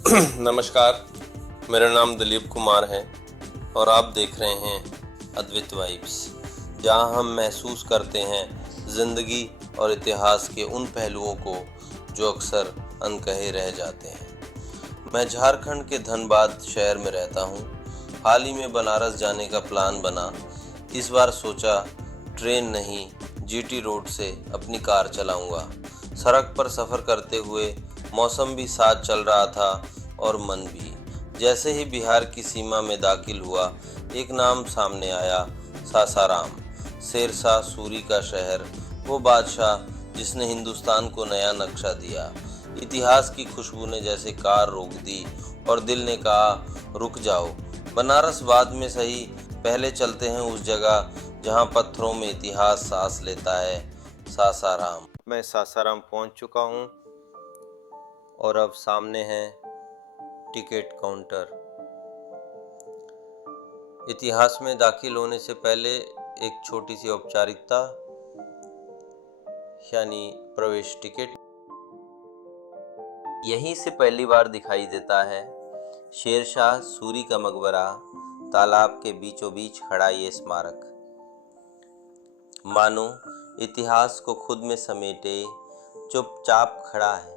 नमस्कार, मेरा नाम दिलीप कुमार है और आप देख रहे हैं अद्वित वाइब्स, जहां हम महसूस करते हैं ज़िंदगी और इतिहास के उन पहलुओं को जो अक्सर अनकहे रह जाते हैं। मैं झारखंड के धनबाद शहर में रहता हूं। हाल ही में बनारस जाने का प्लान बना। इस बार सोचा ट्रेन नहीं, जीटी रोड से अपनी कार चलाऊंगा। सड़क पर सफ़र करते हुए मौसम भी साथ चल रहा था और मन भी। जैसे ही बिहार की सीमा में दाखिल हुआ, एक नाम सामने आया, सासाराम। शेरशाह सूरी का शहर, वो बादशाह जिसने हिंदुस्तान को नया नक्शा दिया। इतिहास की खुशबू ने जैसे कार रोक दी और दिल ने कहा, रुक जाओ, बनारस बाद में सही, पहले चलते हैं उस जगह जहां पत्थरों में इतिहास सांस लेता है, सासाराम। मैं सासाराम पहुंच चुका हूं और अब सामने है टिकट काउंटर। इतिहास में दाखिल होने से पहले एक छोटी सी औपचारिकता, यानी प्रवेश टिकट। यहीं से पहली बार दिखाई देता है शेरशाह सूरी का मकबरा। तालाब के बीचों बीच खड़ा ये स्मारक मानो इतिहास को खुद में समेटे चुपचाप खड़ा है।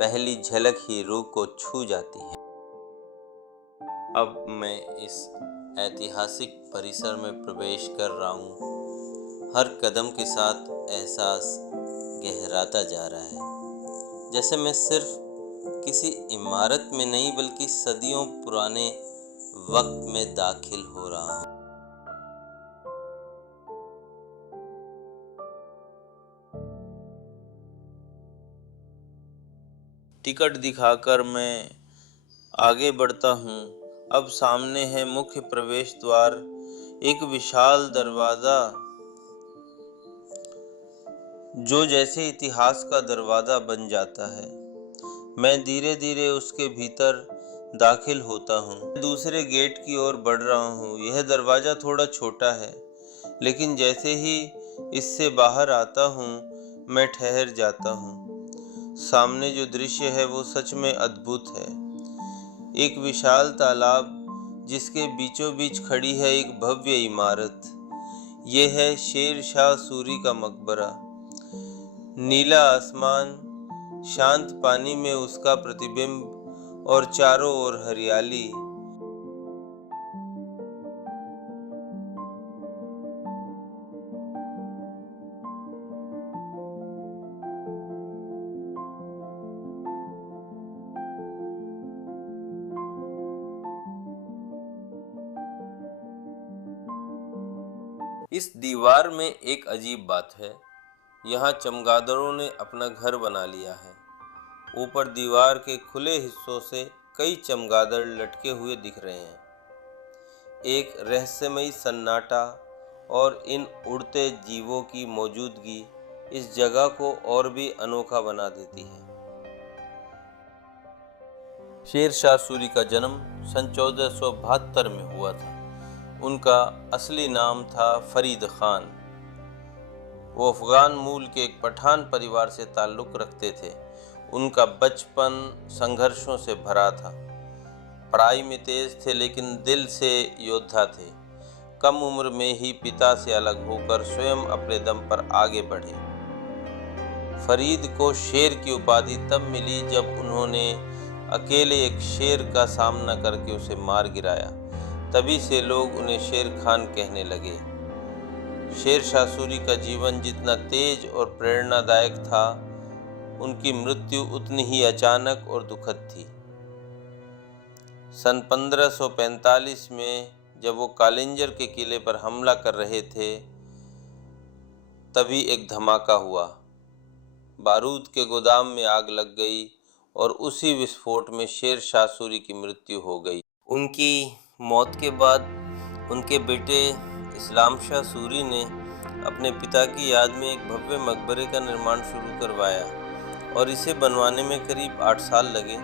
पहली झलक ही रूह को छू जाती है। अब मैं इस ऐतिहासिक परिसर में प्रवेश कर रहा हूँ। हर कदम के साथ एहसास गहराता जा रहा है, जैसे मैं सिर्फ किसी इमारत में नहीं बल्कि सदियों पुराने वक्त में दाखिल हो रहा हूँ। टिकट दिखाकर मैं आगे बढ़ता हूँ। अब सामने है मुख्य प्रवेश द्वार, एक विशाल दरवाजा जो जैसे इतिहास का दरवाजा बन जाता है। मैं धीरे धीरे उसके भीतर दाखिल होता हूँ। दूसरे गेट की ओर बढ़ रहा हूँ। यह दरवाजा थोड़ा छोटा है, लेकिन जैसे ही इससे बाहर आता हूँ मैं ठहर जाता हूँ। सामने जो दृश्य है वो सच में अद्भुत है। एक विशाल तालाब जिसके बीचों बीच खड़ी है एक भव्य इमारत। ये है शेरशाह सूरी का मकबरा। नीला आसमान, शांत पानी में उसका प्रतिबिंब और चारों ओर हरियाली। इस दीवार में एक अजीब बात है। यहाँ चमगादड़ों ने अपना घर बना लिया है। ऊपर दीवार के खुले हिस्सों से कई चमगादड़ लटके हुए दिख रहे हैं। एक रहस्यमयी सन्नाटा और इन उड़ते जीवों की मौजूदगी इस जगह को और भी अनोखा बना देती है। शेरशाह सूरी का जन्म सन 1472 में हुआ था। उनका असली नाम था फरीद खान। वो अफगान मूल के एक पठान परिवार से ताल्लुक़ रखते थे। उनका बचपन संघर्षों से भरा था। पढ़ाई में तेज थे लेकिन दिल से योद्धा थे। कम उम्र में ही पिता से अलग होकर स्वयं अपने दम पर आगे बढ़े। फरीद को शेर की उपाधि तब मिली जब उन्होंने अकेले एक शेर का सामना करके उसे मार गिराया। तभी से लोग उन्हें शेर खान कहने लगे। शेरशाह सूरी का जीवन जितना तेज और प्रेरणादायक था, उनकी मृत्यु उतनी ही अचानक और दुखद थी। सन 1545 में जब वो कालिंजर के किले पर हमला कर रहे थे, तभी एक धमाका हुआ। बारूद के गोदाम में आग लग गई और उसी विस्फोट में शेरशाह सूरी की मृत्यु हो गई। उनकी मौत के बाद उनके बेटे इस्लाम शाह सूरी ने अपने पिता की याद में एक भव्य मकबरे का निर्माण शुरू करवाया और इसे बनवाने में करीब 8 साल लगे।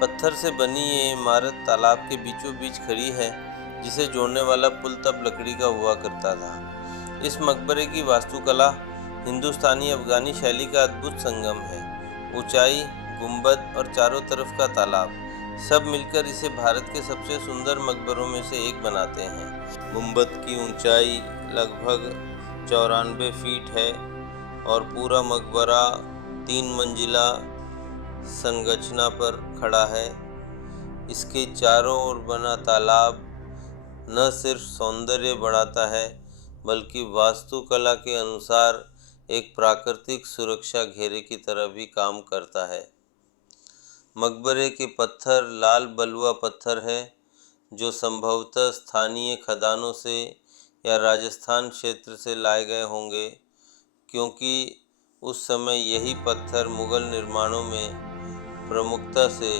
पत्थर से बनी ये इमारत तालाब के बीचों बीच खड़ी है, जिसे जोड़ने वाला पुल तब लकड़ी का हुआ करता था। इस मकबरे की वास्तुकला हिंदुस्तानी अफगानी शैली का अद्भुत संगम है। ऊंचाई गुंबद और चारों तरफ का तालाब सब मिलकर इसे भारत के सबसे सुंदर मकबरों में से एक बनाते हैं। गुंबद की ऊंचाई लगभग 94 फीट है और पूरा मकबरा 3 मंजिला संरचना पर खड़ा है। इसके चारों ओर बना तालाब न सिर्फ सौंदर्य बढ़ाता है बल्कि वास्तुकला के अनुसार एक प्राकृतिक सुरक्षा घेरे की तरह भी काम करता है। मकबरे के पत्थर लाल बलुआ पत्थर है जो संभवतः स्थानीय खदानों से या राजस्थान क्षेत्र से लाए गए होंगे, क्योंकि उस समय यही पत्थर मुगल निर्माणों में प्रमुखता से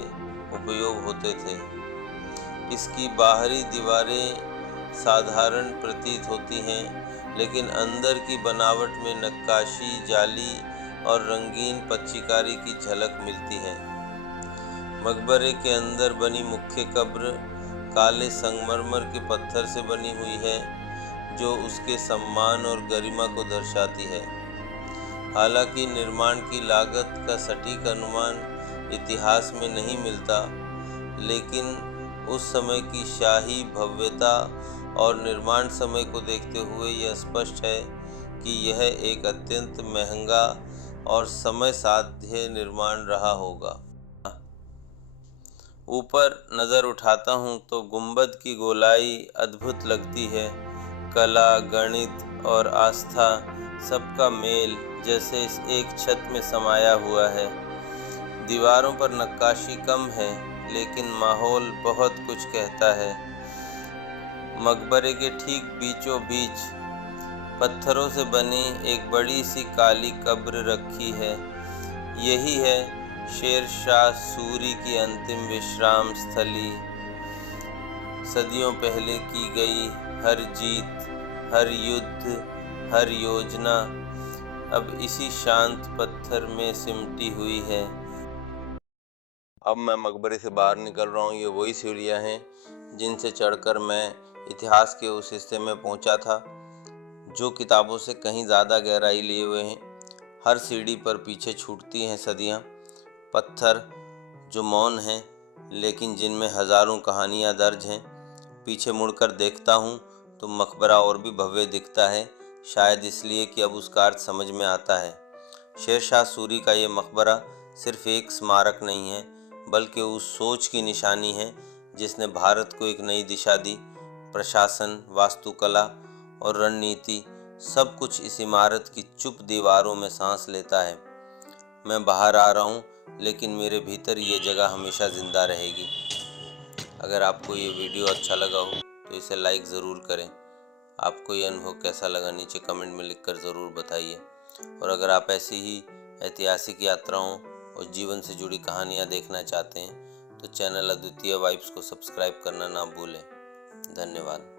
उपयोग होते थे। इसकी बाहरी दीवारें साधारण प्रतीत होती हैं, लेकिन अंदर की बनावट में नक्काशी, जाली और रंगीन पच्चीकारी की झलक मिलती है। मकबरे के अंदर बनी मुख्य कब्र काले संगमरमर के पत्थर से बनी हुई है, जो उसके सम्मान और गरिमा को दर्शाती है। हालांकि निर्माण की लागत का सटीक अनुमान इतिहास में नहीं मिलता, लेकिन उस समय की शाही भव्यता और निर्माण समय को देखते हुए यह स्पष्ट है कि यह एक अत्यंत महंगा और समय साध्य निर्माण रहा होगा। ऊपर नज़र उठाता हूँ तो गुंबद की गोलाई अद्भुत लगती है। कला, गणित और आस्था सबका मेल जैसे इस एक छत में समाया हुआ है। दीवारों पर नक्काशी कम है, लेकिन माहौल बहुत कुछ कहता है। मकबरे के ठीक बीचों बीच पत्थरों से बनी एक बड़ी सी काली कब्र रखी है। यही है शेर शाह सूरी की अंतिम विश्राम स्थली। सदियों पहले की गई हर जीत, हर युद्ध, हर योजना अब इसी शांत पत्थर में सिमटी हुई है। अब मैं मकबरे से बाहर निकल रहा हूँ। ये वही सीढ़ियाँ हैं जिनसे चढ़कर मैं इतिहास के उस हिस्से में पहुँचा था जो किताबों से कहीं ज़्यादा गहराई लिए हुए हैं। हर सीढ़ी पर पीछे छूटती हैं सदियाँ, पत्थर जो मौन हैं लेकिन जिनमें हज़ारों कहानियाँ दर्ज हैं। पीछे मुड़कर देखता हूँ तो मकबरा और भी भव्य दिखता है, शायद इसलिए कि अब उसका अर्थ समझ में आता है। शेर शाह सूरी का ये मकबरा सिर्फ एक स्मारक नहीं है, बल्कि उस सोच की निशानी है जिसने भारत को एक नई दिशा दी। प्रशासन, वास्तुकला और रणनीति सब कुछ इस इमारत की चुप दीवारों में सांस लेता है। मैं बाहर आ रहा हूँ, लेकिन मेरे भीतर ये जगह हमेशा ज़िंदा रहेगी। अगर आपको ये वीडियो अच्छा लगा हो तो इसे लाइक ज़रूर करें। आपको ये अनुभव कैसा लगा नीचे कमेंट में लिखकर ज़रूर बताइए। और अगर आप ऐसी ही ऐतिहासिक यात्राओं और जीवन से जुड़ी कहानियाँ देखना चाहते हैं तो चैनल अद्वितीय वाइब्स को सब्सक्राइब करना ना भूलें। धन्यवाद।